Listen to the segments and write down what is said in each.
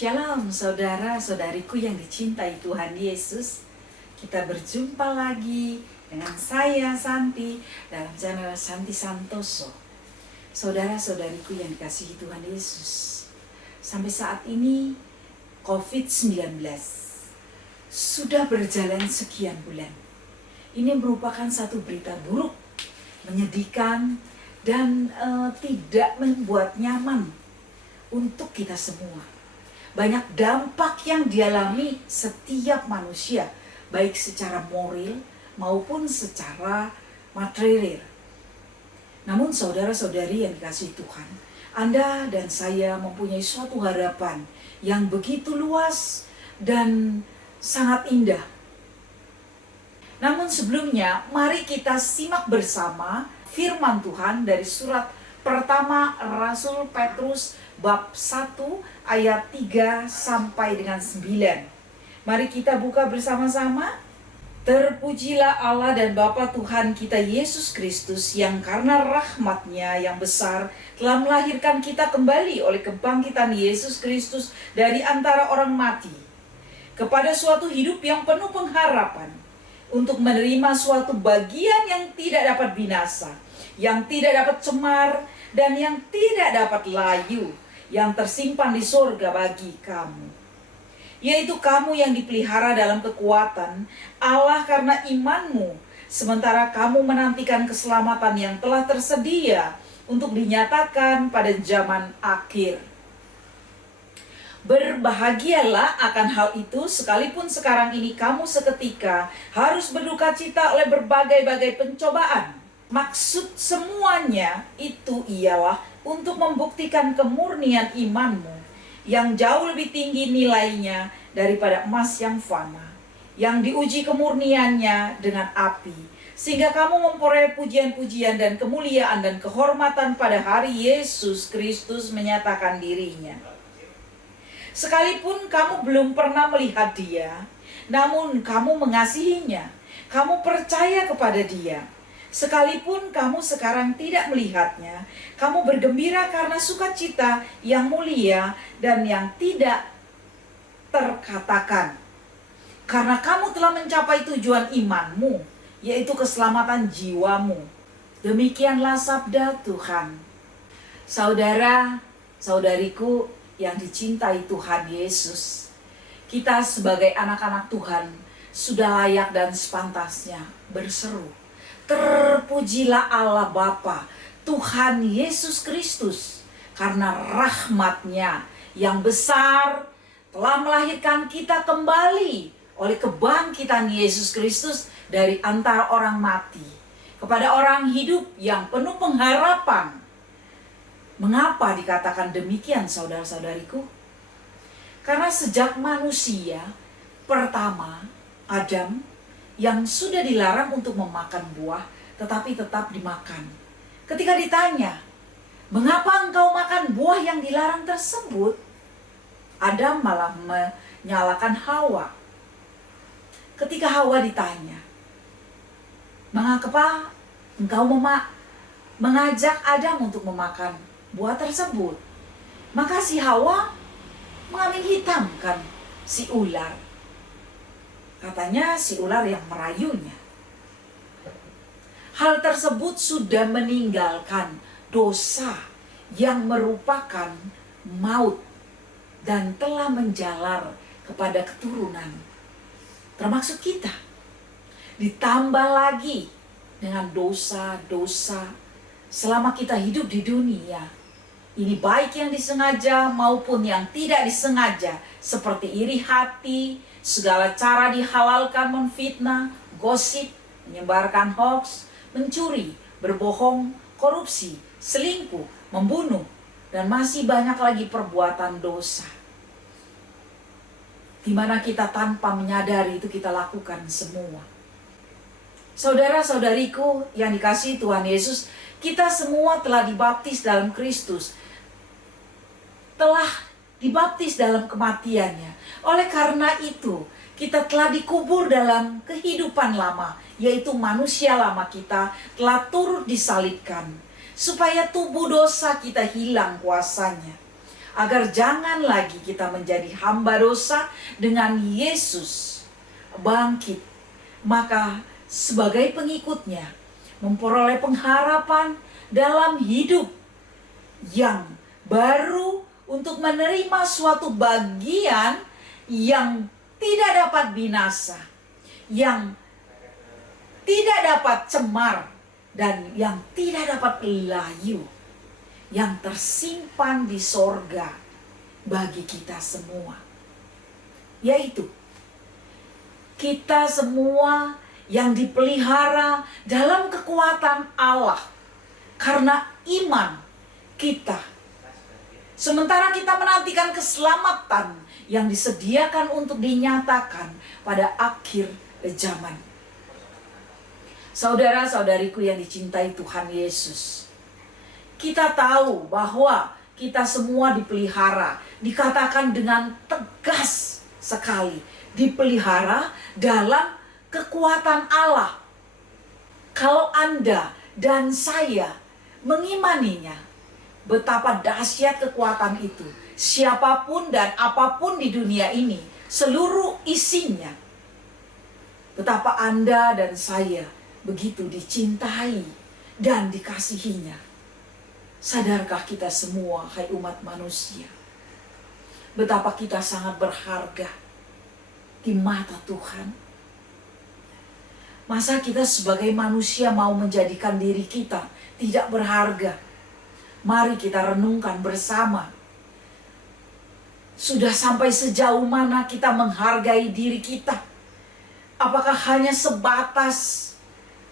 Shalom saudara-saudariku yang dicintai Tuhan Yesus. Kita berjumpa lagi dengan saya Santi dalam channel Santi Santoso. Saudara-saudariku yang dikasihi Tuhan Yesus, sampai saat ini COVID-19 sudah berjalan sekian bulan. Ini merupakan satu berita buruk, menyedihkan, dan tidak membuat nyaman untuk kita semua. Banyak dampak yang dialami setiap manusia, baik secara moral maupun secara material. Namun saudara-saudari yang dikasihi Tuhan, Anda dan saya mempunyai suatu harapan yang begitu luas dan sangat indah. Namun sebelumnya, mari kita simak bersama firman Tuhan dari surat pertama Rasul Petrus bab 1 ayat 3 sampai dengan 9. Mari kita buka bersama-sama. Terpujilah Allah dan Bapa Tuhan kita Yesus Kristus, yang karena rahmat-Nya yang besar telah melahirkan kita kembali oleh kebangkitan Yesus Kristus dari antara orang mati, kepada suatu hidup yang penuh pengharapan, untuk menerima suatu bagian yang tidak dapat binasa, yang tidak dapat cemar, dan yang tidak dapat layu, yang tersimpan di surga bagi kamu, yaitu kamu yang dipelihara dalam kekuatan Allah karena imanmu, sementara kamu menantikan keselamatan yang telah tersedia untuk dinyatakan pada zaman akhir. Berbahagialah akan hal itu, sekalipun sekarang ini kamu seketika harus berduka cita oleh berbagai-bagai pencobaan. Maksud semuanya itu ialah untuk membuktikan kemurnian imanmu, yang jauh lebih tinggi nilainya daripada emas yang fana, yang diuji kemurniannya dengan api, sehingga kamu memperoleh pujian-pujian dan kemuliaan dan kehormatan pada hari Yesus Kristus menyatakan dirinya. Sekalipun kamu belum pernah melihat Dia, namun kamu mengasihinya, kamu percaya kepada Dia. Sekalipun kamu sekarang tidak melihatnya, kamu bergembira karena sukacita yang mulia dan yang tidak terkatakan. Karena kamu telah mencapai tujuan imanmu, yaitu keselamatan jiwamu. Demikianlah sabda Tuhan. Saudara-saudariku yang dicintai Tuhan Yesus, kita sebagai anak-anak Tuhan sudah layak dan sepantasnya berseru, terpujilah Allah Bapa Tuhan Yesus Kristus, karena rahmat-Nya yang besar telah melahirkan kita kembali oleh kebangkitan Yesus Kristus dari antara orang mati, kepada orang hidup yang penuh pengharapan. Mengapa dikatakan demikian, saudara-saudariku? Karena sejak manusia pertama, Adam, yang sudah dilarang untuk memakan buah, tetapi tetap dimakan. Ketika ditanya, mengapa engkau makan buah yang dilarang tersebut? Adam malah menyalahkan Hawa. Ketika Hawa ditanya, mengapa engkau mengajak Adam untuk memakan buah tersebut? Maka si Hawa mengambil hitamkan si ular. Katanya si ular yang merayunya. Hal tersebut sudah meninggalkan dosa yang merupakan maut dan telah menjalar kepada keturunan, termasuk kita. Ditambah lagi dengan dosa-dosa selama kita hidup di dunia. Ini baik yang disengaja maupun yang tidak disengaja, seperti iri hati, segala cara dihalalkan, memfitnah, gosip, menyebarkan hoax, mencuri, berbohong, korupsi, selingkuh, membunuh, dan masih banyak lagi perbuatan dosa, di mana kita tanpa menyadari itu kita lakukan semua. Saudara-saudariku yang dikasihi Tuhan Yesus, kita semua telah dibaptis dalam Kristus, telah dibaptis dalam kematiannya. Oleh karena itu, kita telah dikubur dalam kehidupan lama, yaitu manusia lama kita telah turut disalibkan, supaya tubuh dosa kita hilang kuasanya. agar jangan lagi kita menjadi hamba dosa. Dengan Yesus bangkit, maka sebagai pengikutnya memperoleh pengharapan dalam hidup yang baru, untuk menerima suatu bagian yang tidak dapat binasa, yang tidak dapat cemar, dan yang tidak dapat layu, yang tersimpan di sorga bagi kita semua. Yaitu kita semua yang dipelihara dalam kekuatan Allah karena iman kita. Sementara kita menantikan keselamatan yang disediakan untuk dinyatakan pada akhir zaman. Saudara-saudariku yang dicintai Tuhan Yesus, kita tahu bahwa kita semua dipelihara, dikatakan dengan tegas sekali, dipelihara dalam kekuatan Allah. Kalau Anda dan saya mengimaninya, betapa dahsyat kekuatan itu. Siapapun dan apapun di dunia ini, seluruh isinya, betapa Anda dan saya begitu dicintai dan dikasihinya. Sadarkah kita semua, hai umat manusia, betapa kita sangat berharga di mata Tuhan? Masa kita sebagai manusia mau menjadikan diri kita tidak berharga? Mari kita renungkan bersama. Sudah sampai sejauh mana kita menghargai diri kita? Apakah hanya sebatas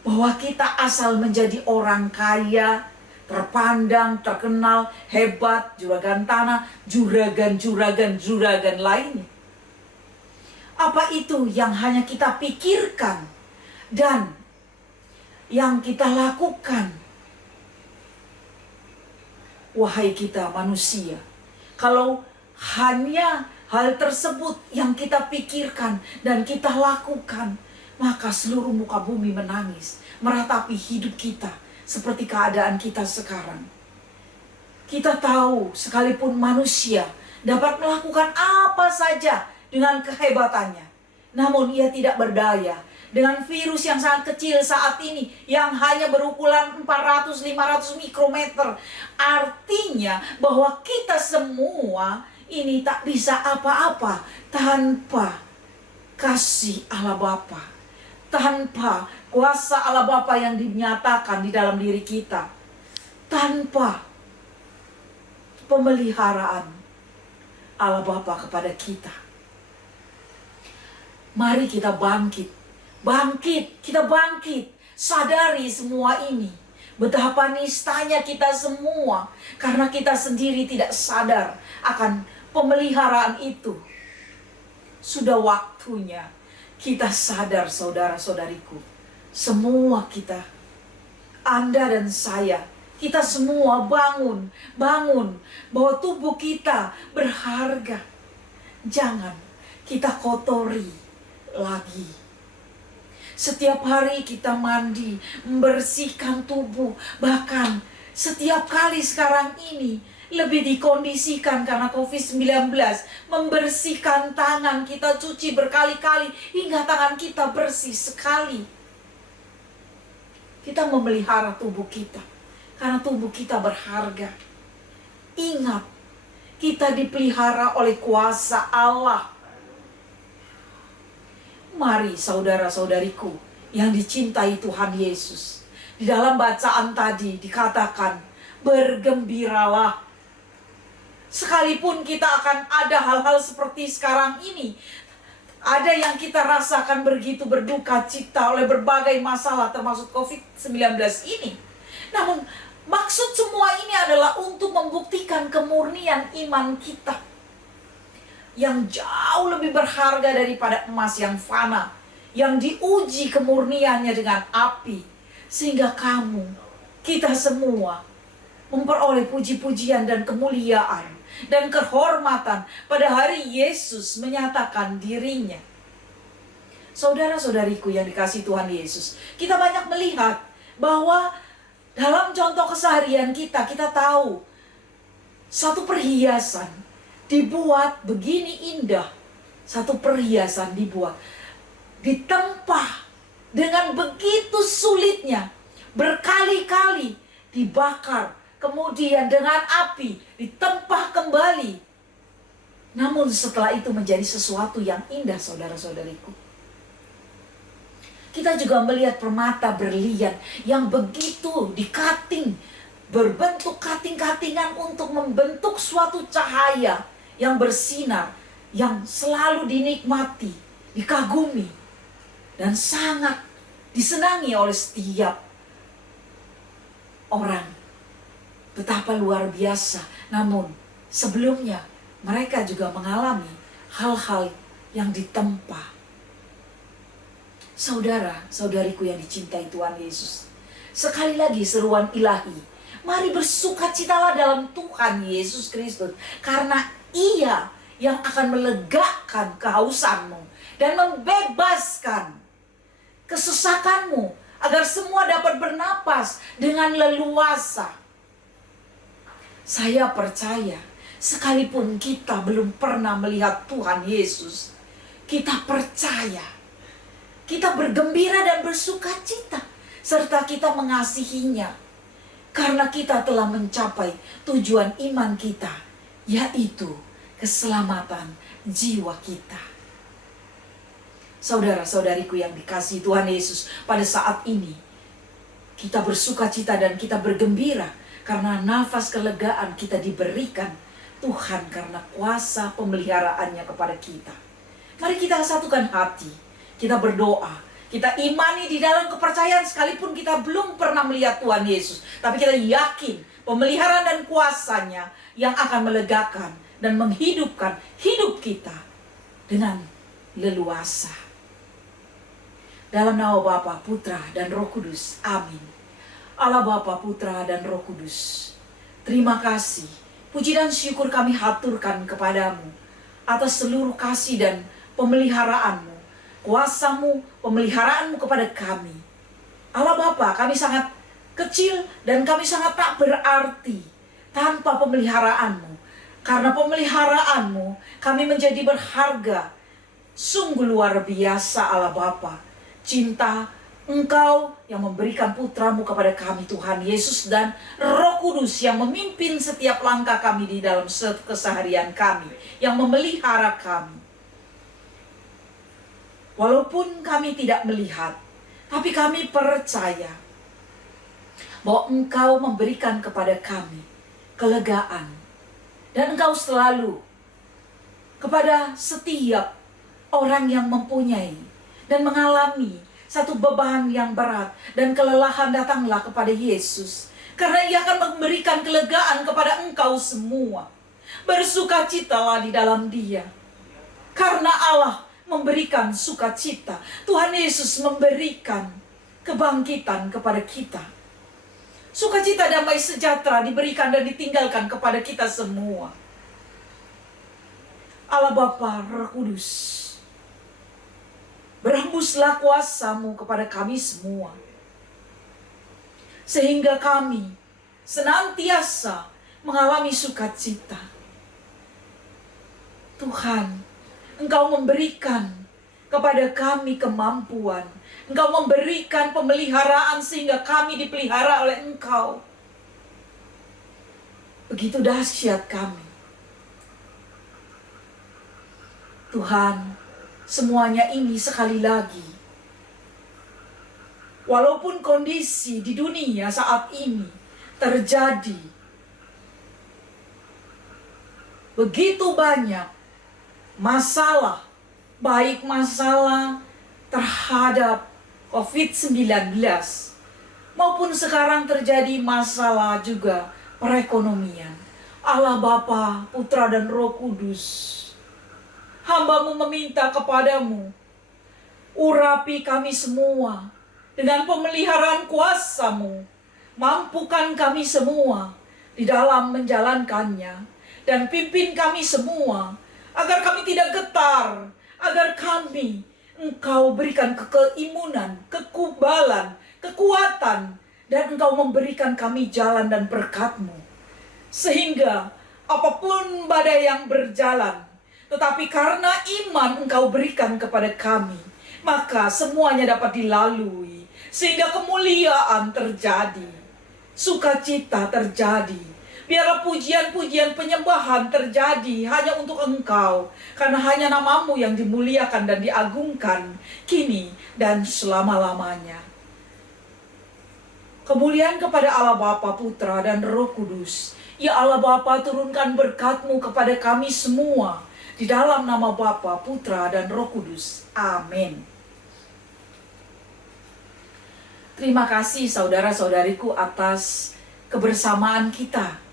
bahwa kita asal menjadi orang kaya, terpandang, terkenal, hebat, juragan tanah, juragan lainnya? Apa itu yang hanya kita pikirkan dan yang kita lakukan? Wahai kita manusia, kalau hanya hal tersebut yang kita pikirkan dan kita lakukan, maka seluruh muka bumi menangis, meratapi hidup kita seperti keadaan kita sekarang. Kita tahu sekalipun manusia dapat melakukan apa saja dengan kehebatannya, namun ia tidak berdaya dengan virus yang sangat kecil saat ini, yang hanya berukuran 400-500 mikrometer. Artinya bahwa kita semua ini tak bisa apa-apa tanpa kasih Allah Bapa, tanpa kuasa Allah Bapa yang dinyatakan di dalam diri kita, tanpa pemeliharaan Allah Bapa kepada kita. Mari kita bangkit, kita bangkit, sadari semua ini. Betapa nistanya kita semua, karena kita sendiri tidak sadar akan pemeliharaan itu. Sudah waktunya kita sadar, saudara-saudariku. Semua kita, Anda dan saya, kita semua bangun bahwa tubuh kita berharga. Jangan kita kotori lagi. Setiap hari kita mandi, membersihkan tubuh. Bahkan setiap kali sekarang ini lebih dikondisikan karena COVID-19. Membersihkan tangan, kita cuci berkali-kali hingga tangan kita bersih sekali. Kita memelihara tubuh kita karena tubuh kita berharga. Ingat, kita dipelihara oleh kuasa Allah. Mari saudara-saudariku yang dicintai Tuhan Yesus. Di dalam bacaan tadi dikatakan, bergembiralah. Sekalipun kita akan ada hal-hal seperti sekarang ini, ada yang kita rasakan begitu berduka cita oleh berbagai masalah termasuk COVID-19 ini. Namun maksud semua ini adalah untuk membuktikan kemurnian iman kita, yang jauh lebih berharga daripada emas yang fana, yang diuji kemurniannya dengan api, sehingga kita semua memperoleh puji-pujian dan kemuliaan dan kehormatan pada hari Yesus menyatakan dirinya. Saudara-saudariku yang dikasihi Tuhan Yesus, kita banyak melihat bahwa dalam contoh keseharian kita tahu Satu perhiasan dibuat begini indah. Satu perhiasan dibuat, ditempah dengan begitu sulitnya, berkali-kali dibakar, kemudian dengan api ditempah kembali. Namun setelah itu menjadi sesuatu yang indah, saudara-saudariku. Kita juga melihat permata berlian yang begitu dikating, berbentuk kating-katingan untuk membentuk suatu cahaya yang bersinar, yang selalu dinikmati, dikagumi, dan sangat disenangi oleh setiap orang. Betapa luar biasa. Namun sebelumnya mereka juga mengalami hal-hal yang ditempa. Saudara-saudariku yang dicintai Tuhan Yesus, sekali lagi seruan ilahi, mari bersukacitalah dalam Tuhan Yesus Kristus, karena Ia yang akan melegakan kehausanmu dan membebaskan kesesakanmu, agar semua dapat bernapas dengan leluasa. Saya percaya, sekalipun kita belum pernah melihat Tuhan Yesus, kita percaya, kita bergembira dan bersukacita, serta kita mengasihinya, karena kita telah mencapai tujuan iman kita, yaitu keselamatan jiwa kita. Saudara-saudariku yang dikasihi Tuhan Yesus, pada saat ini kita bersukacita dan kita bergembira karena nafas kelegaan kita diberikan Tuhan karena kuasa pemeliharaannya kepada kita. Mari kita satukan hati, kita berdoa, kita imani di dalam kepercayaan sekalipun kita belum pernah melihat Tuhan Yesus, tapi kita yakin pemeliharaan dan kuasanya yang akan melegakan dan menghidupkan hidup kita dengan leluasa. Dalam nama Bapa, Putra, dan Roh Kudus. Amin. Allah Bapa, Putra, dan Roh Kudus, terima kasih. Puji dan syukur kami haturkan kepadamu atas seluruh kasih dan pemeliharaanmu, kuasamu, pemeliharaanmu kepada kami. Allah Bapa, kami sangat kecil dan kami sangat tak berarti tanpa pemeliharaanmu. Karena pemeliharaanmu, kami menjadi berharga. Sungguh luar biasa Allah Bapa. Cinta Engkau yang memberikan putramu kepada kami, Tuhan Yesus, dan Roh Kudus yang memimpin setiap langkah kami di dalam keseharian kami, yang memelihara kami. Walaupun kami tidak melihat, tapi kami percaya bahwa Engkau memberikan kepada kami kelegaan. Dan Engkau selalu kepada setiap orang yang mempunyai dan mengalami satu beban yang berat dan kelelahan, datanglah kepada Yesus. Karena Ia akan memberikan kelegaan kepada engkau semua. Bersukacitalah di dalam Dia. Karena Allah memberikan sukacita. Tuhan Yesus memberikan kebangkitan kepada kita. Sukacita, damai sejahtera diberikan dan ditinggalkan kepada kita semua. Allah Bapa, Roh Kudus, berhembuslah kuasa-Mu kepada kami semua. Sehingga kami senantiasa mengalami sukacita. Tuhan, Engkau memberikan kepada kami kemampuan. Engkau memberikan pemeliharaan sehingga kami dipelihara oleh Engkau. Begitu dahsyat kami. Tuhan, semuanya ini sekali lagi, walaupun kondisi di dunia saat ini terjadi begitu banyak masalah, baik masalah terhadap COVID-19, maupun sekarang terjadi masalah juga perekonomian. Allah Bapa, Putra, dan Roh Kudus, hamba-Mu meminta kepadamu, urapi kami semua dengan pemeliharaan kuasa-Mu. Mampukan kami semua di dalam menjalankannya, dan pimpin kami semua agar kami tidak getar, agar kami Engkau berikan keimunan, kekubalan, kekuatan, dan Engkau memberikan kami jalan dan berkat-Mu. Sehingga apapun badai yang berjalan, tetapi karena iman Engkau berikan kepada kami, maka semuanya dapat dilalui, sehingga kemuliaan terjadi, sukacita terjadi. Biarlah pujian-pujian penyembahan terjadi hanya untuk Engkau, karena hanya nama-Mu yang dimuliakan dan diagungkan kini dan selama-lamanya. Kemuliaan kepada Allah Bapa, Putra, dan Roh Kudus. Ya Allah Bapa, turunkan berkat-Mu kepada kami semua, di dalam nama Bapa, Putra, dan Roh Kudus. Amin. Terima kasih saudara-saudariku atas kebersamaan kita.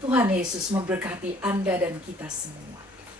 Tuhan Yesus memberkati Anda dan kita semua.